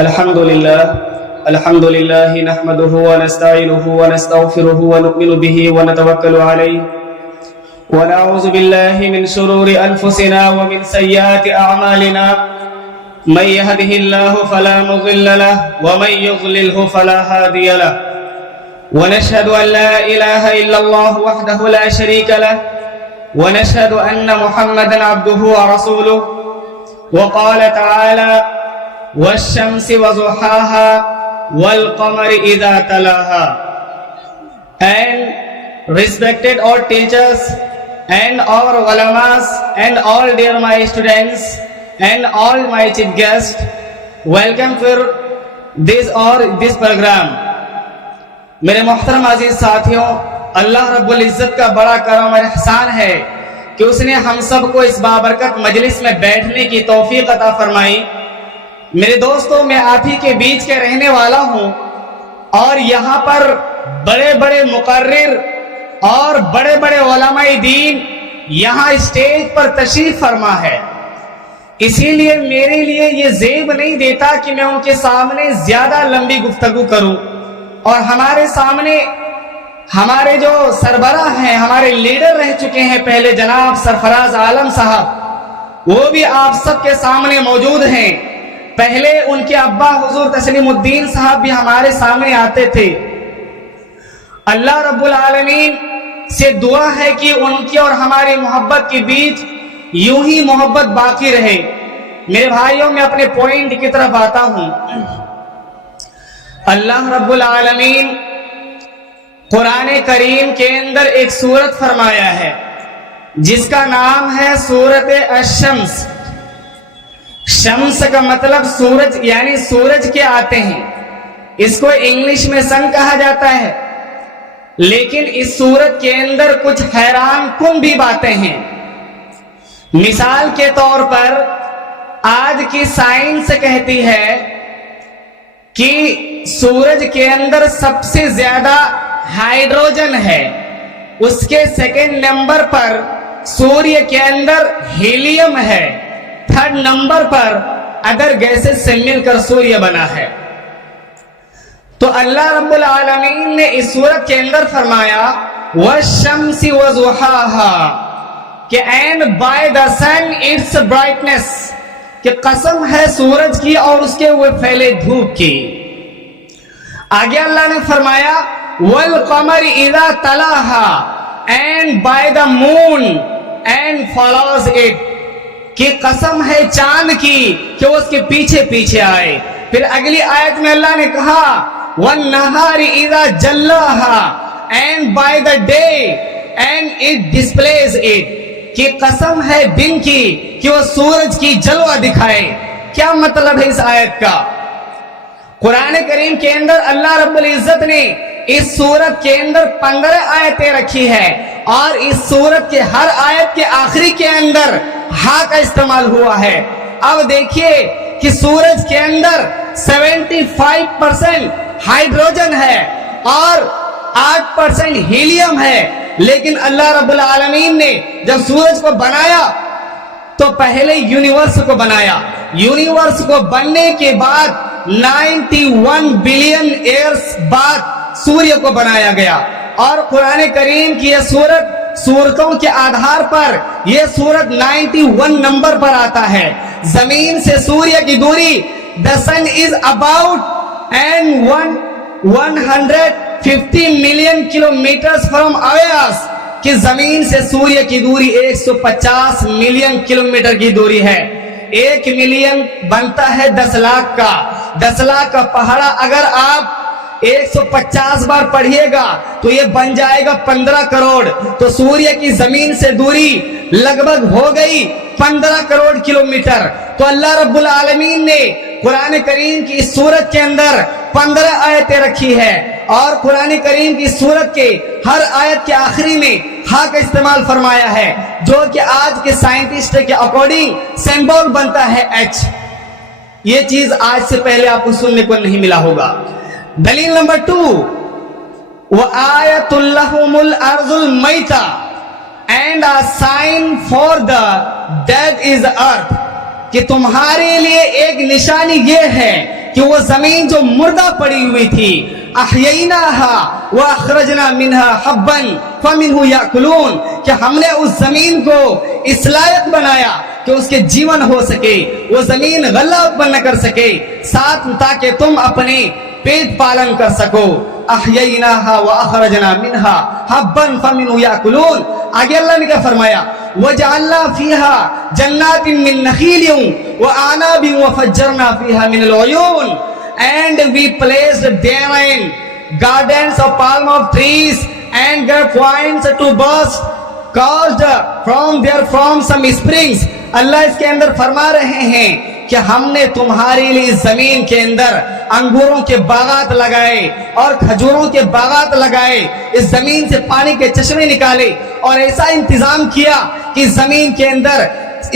الحمد لله نحمده ونستعينه ونستغفره ونؤمن به ونتوكل عليه ونعوذ بالله من شرور أنفسنا ومن سيئات أعمالنا من يهده الله فلا مضل له ومن يضلله فلا هادي له ونشهد أن لا إله إلا الله وحده لا شريك له ونشهد أن محمدا عبده ورسوله وقال تعالى والشمس وضحاها والقمر إذا تلاها. And respected all teachers and all ulamas and all dear my students and all my chief guests, welcome for this program. میرے محترم عزیز ساتھیوں، اللہ رب العزت کا بڑا کرم اور احسان ہے کہ اس نے ہم سب کو اس بابرکت مجلس میں بیٹھنے کی توفیق عطا فرمائی. میرے دوستوں، میں آپ ہی کے بیچ کے رہنے والا ہوں اور یہاں پر بڑے بڑے مقرر اور بڑے بڑے علماء دین یہاں اسٹیج پر تشریف فرما ہے. اسی لیے میرے لیے یہ زیب نہیں دیتا کہ میں ان کے سامنے زیادہ لمبی گفتگو کروں، اور ہمارے سامنے ہمارے جو سربراہ ہیں، ہمارے لیڈر رہ چکے ہیں پہلے، جناب سرفراز عالم صاحب، وہ بھی آپ سب کے سامنے موجود ہیں. پہلے ان کے ابا حضور تسلیم الدین صاحب بھی ہمارے سامنے آتے تھے. اللہ رب العالمین سے دعا ہے کہ ان کی اور ہماری محبت کے بیچ یوں ہی محبت باقی رہے. میرے بھائیوں، میں اپنے پوائنٹ کی طرف آتا ہوں. اللہ رب العالمین قرآن کریم کے اندر ایک سورت فرمایا ہے جس کا نام ہے سورت الشمس. شمس کا مطلب سورج، یعنی سورج کے آتے ہیں. اس کو انگلش میں سن کہا جاتا ہے. لیکن اس سورت کے اندر کچھ حیران کن بھی باتیں ہیں. مثال کے طور پر آج کی سائنس کہتی ہے کہ سورج کے اندر سب سے زیادہ ہائیڈروجن ہے. اس کے سیکنڈ نمبر پر سوریہ کے اندر ہیلیم ہے. تھرڈ نمبر پر ادر گیسز سے مل کر سوریہ بنا ہے. تو اللہ رب العالمین نے اس سورت کے اندر فرمایا وَالشَّمْسِ وَضُحَاهَا کہ and by the sun its brightness, کہ قسم ہے سورج کی اور اس کے ہوئے پھیلے دھوپ کی. آگے اللہ نے فرمایا وَالْقَمَرِ إِذَا تَلَاهَا and by the moon and follows it, کہ قسم ہے چاند کی کہ وہ اس کے پیچھے پیچھے آئے. پھر اگلی آیت میں اللہ نے کہا وَالنَّهَارِ إِذَا جَلَّاهَا and by the day and it displays it, کہ قسم ہے دن کی کہ وہ سورج کی جلوہ دکھائے. کیا مطلب ہے اس آیت کا؟ قرآن کریم کے اندر اللہ رب العزت نے اس سورت کے اندر 15 آیتیں رکھی ہے، اور اس سورت کے ہر آیت کے آخری کے اندر ہا کا استعمال ہوا ہے. اب دیکھیے کہ سورج کے اندر 75% ہائیڈروجن ہے اور 8% ہیلیم ہے. لیکن اللہ رب العالمین نے جب سورج کو بنایا تو پہلے یونیورس کو بنایا. یونیورس کو بننے کے بعد 91 بلین ایئرز بعد سوریہ کو بنایا گیا. اور قرآن کریم کی یہ سورتوں کے آدھار پر یہ سورت 91 نمبر پر آتا ہے. زمین سے سوریہ کی دوری the sun is about and 150 million kilometers from us، کہ زمین سے سوریہ کی دوری 150 ملین کلومیٹر کی دوری ہے. 1 ملین بنتا ہے 10 لاکھ کا. 10 لاکھ کا پہاڑا اگر آپ 150 بار پڑھیے گا تو یہ بن جائے گا 15 کروڑ. تو سوریہ کی زمین سے دوری لگ بھگ ہو گئی 15 کروڑ کلومیٹر. تو اللہ رب العالمین نے قرآن کریم کی اس سورت کے اندر 15 آیتیں رکھی ہے، اور قرآن کریم کی سورت کے ہر آیت کے آخری میں ہا کا استعمال فرمایا ہے، جو کہ آج کے سائنٹسٹ کے اکارڈنگ سمبول بنتا ہے ایچ. یہ چیز آج سے پہلے آپ کو سننے کو نہیں ملا ہوگا. دلیل نمبر 2 وَآيَةٌ لَهُمُ الْأَرْضُ الْمَيْتَةُ and a sign for the dead is earth، کہ تمہارے لیے ایک نشانی یہ ہے کہ کہ وہ زمین جو مردہ پڑی ہوئی تھی، احییناہا واخرجنا منہا حبا فمنہ یاکلون، کہ ہم نے اس زمین کو اس لائق بنایا کہ اس کے جیون ہو سکے، وہ زمین غلہ اتپن کر سکے، ساتھ تاکہ تم اپنے پیٹ پالن کر سکو۔ احییناہا واخرجنا منہا حبا فمنہ یاکلون۔ آگے اللہ نے کیا فرمایا؟ وجعلنا فیہا جنات من نخیل واعناب وفجرنا فیہا من العیون، and we placed therein gardens of palm of trees and grapevines to burst, caused from some springs۔ اللہ اس کے اندر فرما رہے ہیں کہ ہم نے تمہارے لیے اس زمین کے اندر انگوروں کے باغات لگائے اور کھجوروں کے باغات لگائے، اس زمین سے پانی کے چشمے نکالے، اور ایسا انتظام کیا کہ زمین کے اندر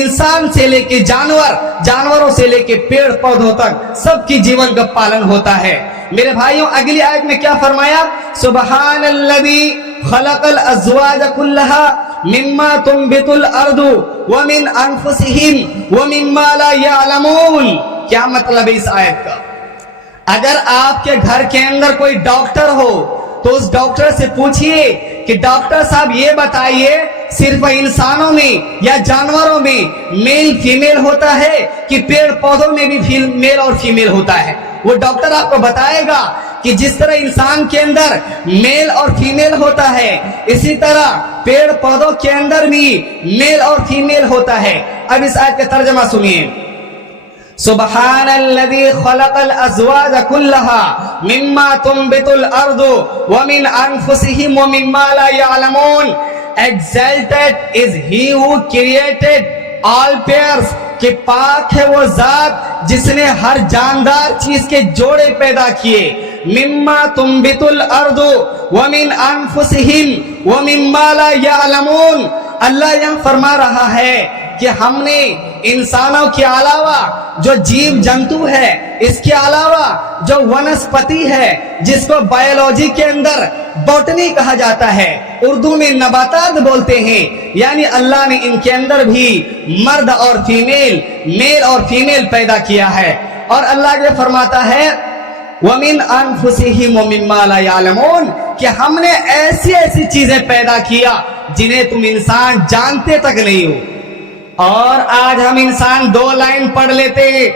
انسان سے لے کے جانوروں سے لے کے پیڑ پودوں تک سب کی جیون کا پالن ہوتا ہے۔ میرے بھائیوں، اگلی آیت میں کیا فرمایا؟ سبحان الذی خلق الازواج کلھا مما تنبت الارض ومن انفسہم ومما لا یعلمون۔ کیا مطلب ہے اس آیت کا؟ اگر آپ کے گھر کے اندر کوئی ڈاکٹر ہو تو اس ڈاکٹر سے پوچھئے کہ ڈاکٹر صاحب یہ بتائیے، صرف انسانوں میں یا جانوروں میں میل فیمیل ہوتا ہے کہ پیڑ پودوں میں بھی میل اور فیمیل ہوتا ہے؟ وہ ڈاکٹر آپ کو بتائے گا کہ جس طرح انسان کے اندر میل اور فیمیل ہوتا ہے، اسی طرح پیڑ پودوں کے اندر بھی میل اور فیمیل ہوتا ہے۔ اب اس آیت کا ترجمہ سنیے۔ سبحان الذی خلق الازواج کلھا مما تنبت الارض ومن انفسہم ومما لا یعلمون۔ Exalted is he who created all pairs، کہ پاک ہے وہ ذات جس نے ہر جاندار چیز کے جوڑے پیدا کیے۔ مما تنبت الارض ومن انفسہم ومما لا یعلمون۔ اللہ یہاں فرما رہا ہے کہ ہم نے انسانوں کے علاوہ جو جیو جنتو ہے، اس کے علاوہ جو ونسپتی ہے جس کو بایولوجی کے اندر بوٹنی کہا جاتا ہے، اردو میں نباتات بولتے ہیں، یعنی اللہ نے ان کے اندر بھی مرد اور فیمیل، میل اور فیمیل پیدا کیا ہے۔ اور اللہ یہ فرماتا ہے وَمِنْ أَنفُسِهِمْ وَمِمَّا لَا يَعْلَمُونَ، کہ ہم نے ایسی ایسی چیزیں پیدا کیا جنہیں تم انسان جانتے تک نہیں ہو۔ اور آج ہم انسان 2 لائن پڑھ لیتے ہیں،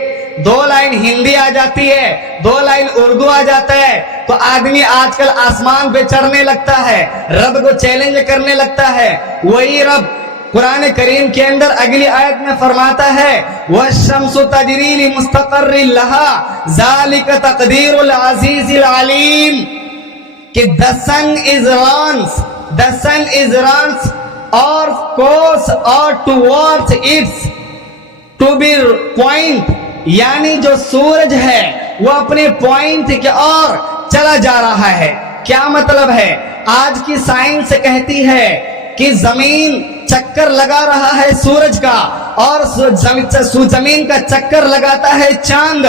2 لائن ہندی آ جاتی ہے، 2 لائن اردو آ جاتا ہے، تو آدمی آج کل آسمان پہ چڑھنے لگتا ہے، رب کو چیلنج کرنے لگتا ہے۔ وہی رب قرآن کریم کے اندر اگلی آیت میں فرماتا ہے وَالشَّمْسُ تَجْرِي لِمُسْتَقَرٍّ لَهَا ذَلِكَ تَقْدِيرُ الْعَزِيزِ الْعَلِيمِ، کہ the sun is runs or course or towards its to be point، یعنی جو سورج ہے وہ اپنے پوائنٹ کے اور چلا جا رہا ہے۔ کیا مطلب ہے؟ آج کی سائنس کہتی ہے کہ زمین چکر لگا رہا ہے سورج کا، اور زمین کا چکر لگاتا ہے چاند،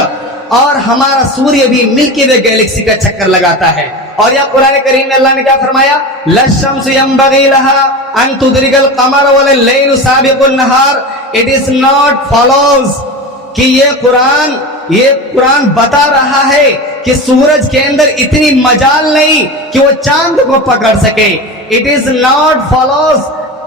اور ہمارا سوریہ بھی ملکی وے گیلیکسی کا چکر لگاتا ہے۔ اور یہ قرآن کریم میں اللہ نے کیا فرمایا؟ لَلشَّمْسُ يَنبَغِي لَهَا أَن تُدْرِكَ الْقَمَرَ وَلَا اللَّيْلُ سَابِقُ النَّهَارِ۔ It is not follows، کہ یہ قرآن بتا رہا ہے کہ سورج کے اندر اتنی مجال نہیں کہ وہ چاند کو پکڑ سکے۔ It is not follows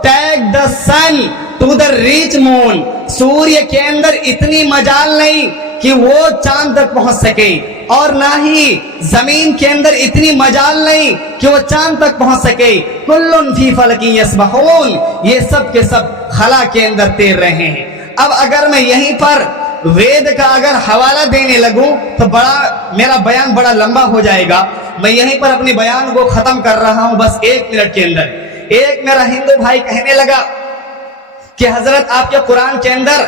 take the sun to the reach moon، سوریہ کے اندر اتنی مجال نہیں کہ وہ چاند تک پہنچ سکے، اور نہ ہی زمین کے اندر اتنی مجال نہیں کہ وہ چاند تک پہنچ سکے۔ کل فی فلک یسبحون، یہ سب کے سب خلا کے اندر تیر رہے ہیں۔ اب اگر میں یہیں پر وید کا اگر حوالہ دینے لگوں تو میرا بیان بڑا لمبا ہو جائے گا۔ میں یہیں پر اپنے بیان کو ختم کر رہا ہوں بس 1 منٹ کے اندر۔ ایک میرا ہندو بھائی کہنے لگا کہ حضرت آپ کے قرآن کے اندر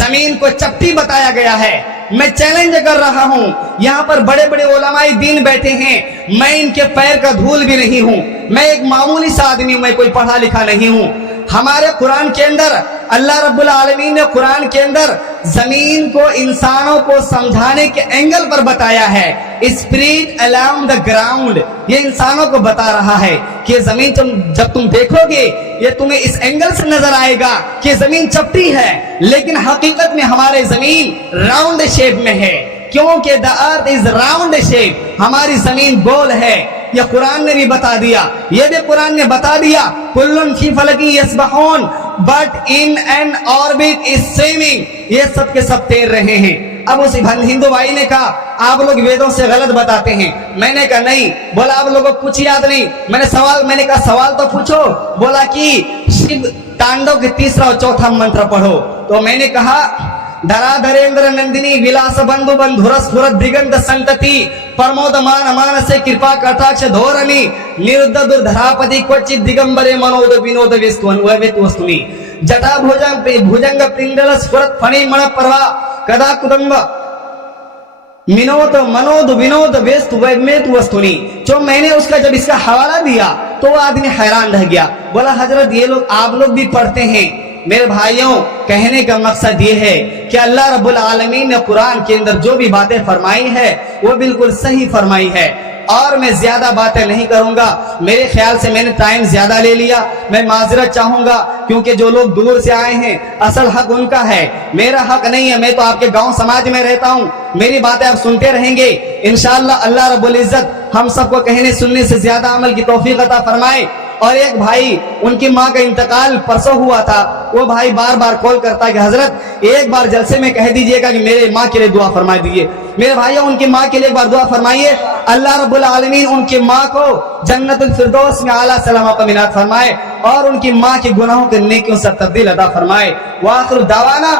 زمین کو چپٹی بتایا گیا ہے۔ میں چیلنج کر رہا ہوں، یہاں پر بڑے بڑے علماء دین بیٹھے ہیں، میں ان کے پیر کا دھول بھی نہیں ہوں، میں ایک معمولی سا آدمی ہوں، میں کوئی پڑھا لکھا نہیں ہوں۔ ہمارے قرآن کے اندر اللہ رب العالمین نے قرآن کے اندر زمین کو انسانوں کو سمجھانے کے اینگل پر بتایا ہے۔ اسپرٹ along the ground، یہ انسانوں کو بتا رہا ہے کہ زمین جب تم دیکھو گے یہ تمہیں اس اینگل سے نظر آئے گا کہ زمین چپٹی ہے، لیکن حقیقت میں ہمارے زمین راؤنڈ شیپ میں ہے۔ کیونکہ the earth is round shape, ہماری زمین گول ہے. یہ قرآن نے بھی بتا دیا, یہ بھی قرآن نے بتا دیا. کلن فی فلکی یسبحون, but in an orbit is swimming, یہ سب کے سب تیر رہے ہیں. اب اس ہندو بھائی نے کہا آپ لوگ ویدوں سے غلط بتاتے ہیں. میں نے کہا نہیں. بولا آپ لوگوں کو کچھ یاد نہیں. میں نے کہا سوال تو پوچھو. بولا کہ شیو تانڈو کے تیسرا اور چوتھا منتر پڑھو. تو میں نے کہا دھرا دھریندر نندنی ولاس بندھو بندھورس پورت دگنت سنتتی پرمود مان مانسے کرپا کٹاکش دھورنی نردھ دردھراپتی کوچت دگمبرے منود ونود وستونی جٹا بھوجنگ پنڈل سپرت پھنی من پروا کدا کدمب منود منود ونود ویست ویت وستونی. جو میں نے اس کا جب اس کا حوالہ دیا تو وہ آدمی حیران رہ گیا. بولا حضرت یہ لوگ آپ لوگ بھی پڑھتے ہیں. میرے بھائیوں, کہنے کا مقصد یہ ہے کہ اللہ رب العالمین نے قرآن کے اندر جو بھی باتیں فرمائی ہے وہ بالکل صحیح فرمائی ہے. اور میں زیادہ باتیں نہیں کروں گا. میرے خیال سے میں نے ٹائم زیادہ لے لیا. میں معذرت چاہوں گا کیونکہ جو لوگ دور سے آئے ہیں اصل حق ان کا ہے, میرا حق نہیں ہے. میں تو آپ کے گاؤں سماج میں رہتا ہوں. میری باتیں آپ سنتے رہیں گے انشاءاللہ. اللہ رب العزت ہم سب کو کہنے سننے سے زیادہ عمل کی توفیق عطا فرمائے. اور ایک بھائی, ان کی ماں کا انتقال پرسوں ہوا تھا. وہ بھائی بار بار کال کرتا ہے کہ حضرت ایک بار جلسے میں کہہ دیجئے گا کہ میرے ماں کے لیے دعا فرما دیجئے. میرے بھائیوں, ان کی ماں کے لیے ایک بار دعا فرمائیے. اللہ رب العالمین ان کی ماں کو جنت الفردوس میں اعلیٰ سلامت و مینات فرمائے اور ان کی ماں کے گناہوں کے نیکیوں سے تبدیل عطا فرمائے. وآخر دعوانا